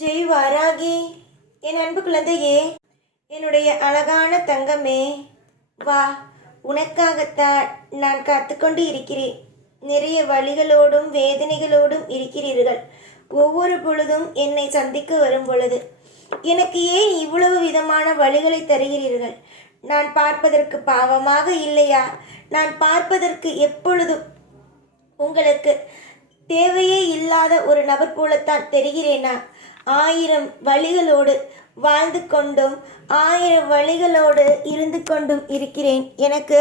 ஜெய் வாராகி என் அன்பு குழந்தையே என்னுடைய அழகான தங்கமே வா உனக்காகத்தான் நான் காத்துக்கொண்டு இருக்கிறேன். நிறைய வழிகளோடும் வேதனைகளோடும் இருக்கிறீர்கள். ஒவ்வொரு பொழுதும் என்னை சந்திக்க வரும் பொழுது எனக்கு ஏன் இவ்வளவு விதமான வழிகளை தருகிறீர்கள்? நான் பார்ப்பதற்கு பாவமாக இல்லையா? நான் பார்ப்பதற்கு எப்பொழுதும் உங்களுக்கு தேவையே இல்லாத ஒரு நபர் போலத்தான் தெரிகிறேனா? ஆயிரம் வழிகளோடு வாழ்ந்து கொண்டும் ஆயிரம் வழிகளோடு இருந்து கொண்டும் இருக்கிறேன். எனக்கு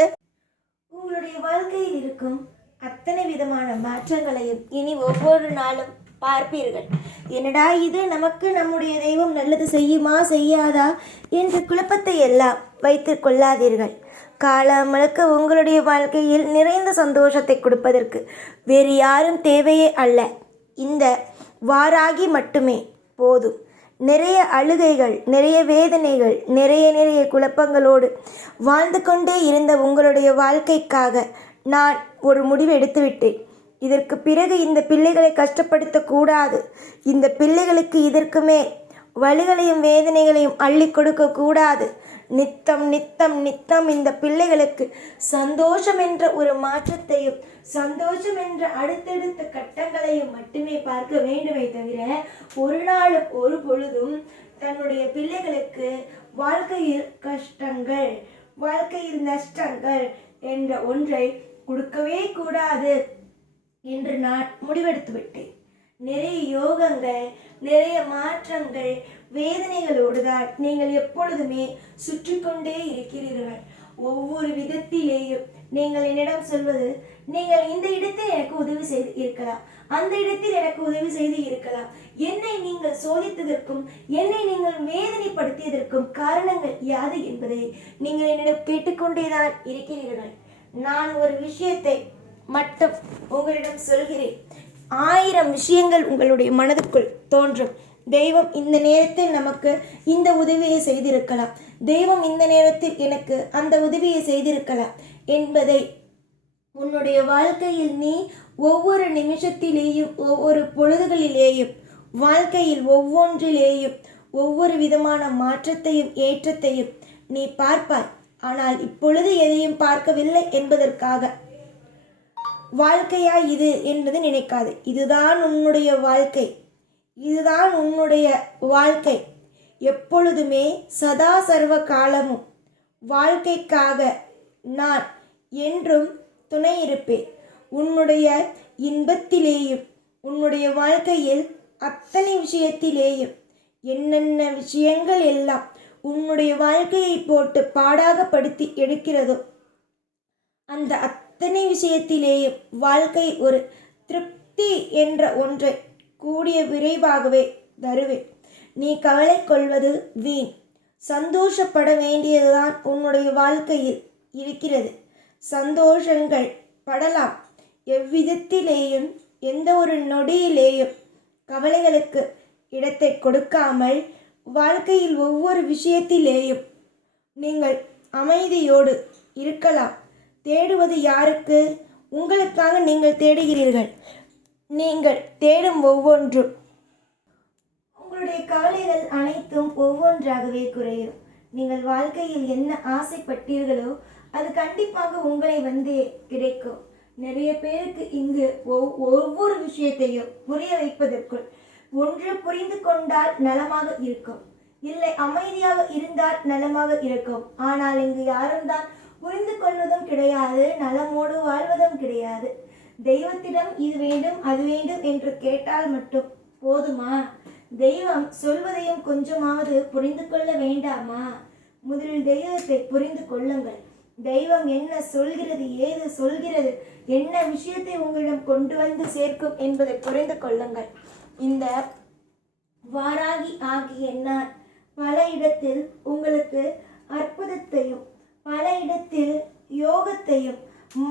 உங்களுடைய வாழ்க்கையில் இருக்கும் அத்தனை விதமான மாற்றங்களையும் இனி ஒவ்வொரு நாளும் பார்ப்பீர்கள். என்னடா இது? நமக்கு நம்முடைய தெய்வம் நல்லது செய்யுமா செய்யாதா என்ற குழப்பத்தை எல்லாம் வைத்து கொள்ளாதீர்கள். காலம் முழுக்க உங்களுடைய வாழ்க்கையில் நிறைந்த சந்தோஷத்தை கொடுப்பதற்கு வேறு யாரும் தேவையே அல்ல. இந்த வாராகி மட்டுமே போதும். நிறைய அழுகைகள் நிறைய வேதனைகள் நிறைய நிறைய குழப்பங்களோடு வாழ்ந்து கொண்டே இருந்த உங்களுடைய வாழ்க்கைக்காக நான் ஒரு முடிவு எடுத்துவிட்டேன். இதற்கு பிறகு இந்த பிள்ளைகளை கஷ்டப்படுத்தக்கூடாது. இந்த பிள்ளைகளுக்கு இதற்கு மேல் வலிகளையும் வேதனைகளையும் அள்ளி கொடுக்க கூடாது. நித்தம் நித்தம் நித்தம் இந்த பிள்ளைகளுக்கு சந்தோஷம் என்ற ஒரு மாற்றத்தையும் சந்தோஷம் என்ற அடுத்தடுத்த கட்டங்களையும் மட்டுமே பார்க்க வேண்டுமே தவிர ஒரு நாளும் ஒரு பொழுதும் தன்னுடைய பிள்ளைகளுக்கு வாழ்க்கையில் கஷ்டங்கள் வாழ்க்கையில் நஷ்டங்கள் என்ற ஒன்றை கொடுக்கவே கூடாது என்று நான் முடிவெடுத்து விட்டேன் நிறைய யோகங்கள் நிறைய மாற்றங்கள் வேதனைகளோடு தான் நீங்கள் எப்பொழுதுமே சுற்றி கொண்டே இருக்கிறீர்கள். ஒவ்வொரு விதத்திலேயும் நீங்கள் என்னிடம் சொல்வது நீங்கள் இந்த இடத்தில் எனக்கு உதவி செய்து இருக்கலாம். அந்த இடத்தில் எனக்கு உதவி செய்து இருக்கலாம். என்னை நீங்கள் சோதித்ததற்கும் என்னை நீங்கள் வேதனைப்படுத்தியதற்கும் காரணங்கள் யாது என்பதை நீங்கள் என்னிடம் கேட்டுக்கொண்டேதான் இருக்கிறீர்கள். நான் ஒரு விஷயத்தை மட்டும் உங்களிடம் சொல்கிறேன். ஆயிரம் விஷயங்கள் உங்களுடைய மனதுக்குள் தோன்றும். தெய்வம் இந்த நேரத்தில் நமக்கு இந்த உதவியை செய்திருக்கலாம். தெய்வம் இந்த நேரத்தில் எனக்கு அந்த உதவியை செய்திருக்கலாம் என்பதை உன்னுடைய வாழ்க்கையில் நீ ஒவ்வொரு நிமிஷத்திலேயும் ஒவ்வொரு பொழுதுகளிலேயும் வாழ்க்கையில் ஒவ்வொன்றிலேயும் ஒவ்வொரு விதமான மாற்றத்தையும் ஏற்றத்தையும் நீ பார்ப்பாய். ஆனால் இப்பொழுது எதையும் பார்க்கவில்லை என்பதற்காக வாழ்க்கையா இது என்பது நினைக்காது. இதுதான் உன்னுடைய வாழ்க்கை. இதுதான் உன்னுடைய வாழ்க்கை. எப்பொழுதுமே சதா சர்வ காலமும் வாழ்க்கைக்காக நான் என்றும் துணை இருப்பேன். உன்னுடைய இன்பத்திலேயும் உன்னுடைய வாழ்க்கையில் அத்தனை விஷயத்திலேயும் என்னென்ன விஷயங்கள் எல்லாம் உன்னுடைய வாழ்க்கையை போட்டு பாடாகப்படுத்தி எடுக்கிறதோ அந்த அத்தனை விஷயத்திலேயே வாழ்க்கை ஒரு திருப்தி என்ற ஒன்றை கூடிய விரைவாகவே தருவேன். நீ கவலை கொள்வது வீண். சந்தோஷப்பட வேண்டியதுதான் உன்னுடைய வாழ்க்கையில் இருக்கிறது. சந்தோஷங்கள் படலாம். எவ்விதத்திலேயும் எந்த ஒரு நொடியிலேயும் கவலைகளுக்கு இடத்தை கொடுக்காமல் வாழ்க்கையில் ஒவ்வொரு விஷயத்திலேயும் நீங்கள் அமைதியோடு இருக்கலாம். தேடுவது யாருக்கு? உங்களுக்காக நீங்கள் தேடுகிறீர்கள். நீங்கள் தேடும் ஒவ்வொன்றும். உங்களுடைய கவலைகள் அனைத்தும் ஒவ்வொன்றாகவே குறையும். நீங்கள் வாழ்க்கையில் என்ன ஆசைப்பட்டீர்களோ அது கண்டிப்பாக உங்களை வந்து கிடைக்கும். நிறைய பேருக்கு இங்கு ஒவ்- ஒவ்வொரு விஷயத்தையும் புரிய வைப்பதற்குள் ஒன்று புரிந்து கொண்டால் நலமாக இருக்கும். இல்லை அமைதியாக இருந்தால் நலமாக இருக்கும். ஆனால் இங்கு யாரும் தான் புரிந்து கொள்வதும் கிடையாது நலமோடு வாழ்வதும் கிடையாது. தெய்வத்திடம் இது வேண்டும் அது வேண்டும் என்று கேட்டால் மட்டும் போதுமா? தெய்வம் சொல்வதையும் கொஞ்சமாவது புரிந்து கொள்ள வேண்டாமா? முதலில் தெய்வத்தை புரிந்து கொள்ளுங்கள். தெய்வம் என்ன சொல்கிறது ஏது சொல்கிறது என்ன விஷயத்தை உங்களிடம் கொண்டு வந்து சேர்க்கும் என்பதை புரிந்து கொள்ளுங்கள். இந்த வாராகி ஆகிய நான் பல இடத்தில் உங்களுக்கு அற்புதத்தையும் பல இடத்தில் யோகத்தையும்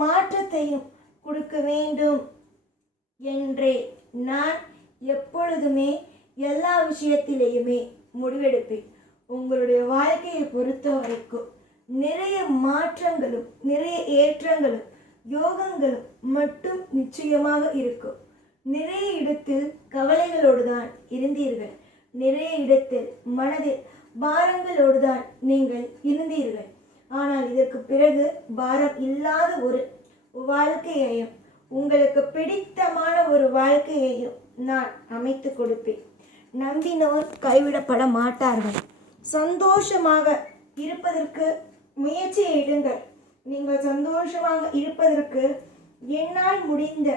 மாற்றத்தையும் கொடுக்க வேண்டும் என்றே நான் எப்பொழுதுமே எல்லா விஷயத்திலேயுமே முடிவெடுப்பேன். உங்களுடைய வாழ்க்கையை பொறுத்த வரைக்கும் நிறைய மாற்றங்களும் நிறைய ஏற்றங்களும் யோகங்களும் மட்டும் நிச்சயமாக இருக்கும். நிறைய இடத்தில் கவலைகளோடு தான் இருந்தீர்கள். நிறைய இடத்தில் மனதில் பாரங்களோடு தான் நீங்கள் இருந்தீர்கள். ஆனால் இதற்கு பிறகு பாரம் இல்லாத ஒரு வாழ்க்கையையும் உங்களுக்கு பிடித்தமான ஒரு வாழ்க்கையையும் நான் அமைத்து கொடுப்பேன். நம்பினோர் கைவிடப்பட மாட்டார்கள். சந்தோஷமாக இருப்பதற்கு முயற்சி எடுங்கள். நீங்கள் சந்தோஷமாக இருப்பதற்கு என்னால் முடிந்த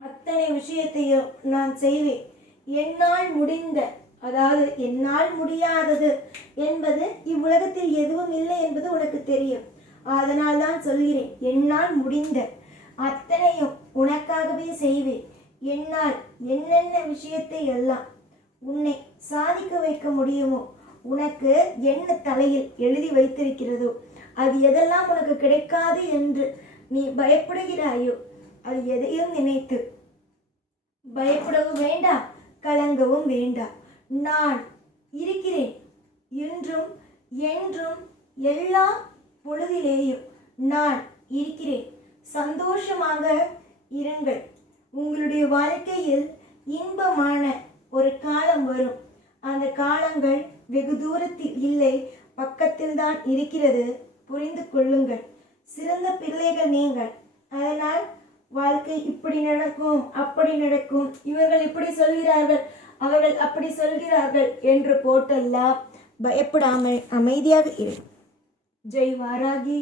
அத்தனை விஷயத்தையும் நான் செய்வேன். என்னால் முடிந்த அதாவது என்னால் முடியாதது என்பது இவ்வுலகத்தில் எதுவும் இல்லை என்பது உனக்கு தெரியும். அதனால் தான் சொல்கிறேன் என்னால் முடிந்த அத்தனையும் உனக்காகவே செய்வேன். என்னால் என்னென்ன விஷயத்தை எல்லாம் உன்னை சாதிக்க வைக்க முடியுமோ உனக்கு என்ன தலையில் எழுதி வைத்திருக்கிறதோ அது எதெல்லாம் உனக்கு கிடைக்காது என்று நீ பயப்படுகிறாயோ அது எதையும் நினைத்து பயப்படவும் வேண்டாம் கலங்கவும் வேண்டாம் நான் இருக்கிறேன் இன்றும் என்றும் எல்லா பொழுதிலேயும் நான் இருக்கிறேன். சந்தோஷமாக இருங்கள். உங்களுடைய வாழ்க்கையில் இன்பமான ஒரு காலம் வரும். அந்த காலங்கள் வெகு தூரத்தில் இல்லை. பக்கத்தில் தான் இருக்கிறது. புரிந்து கொள்ளுங்கள். சிறந்த பிள்ளைகள் நீங்கள். அதனால் வாழ்க்கை இப்படி நடக்கும் அப்படி நடக்கும். இவர்கள் இப்படி சொல்கிறார்கள் அவர்கள் அப்படி சொல்கிறார்கள் என்று போட்டெல்லாம் பயப்படாமல் அமைதியாக இருக்கும் ஜெய் வாராகி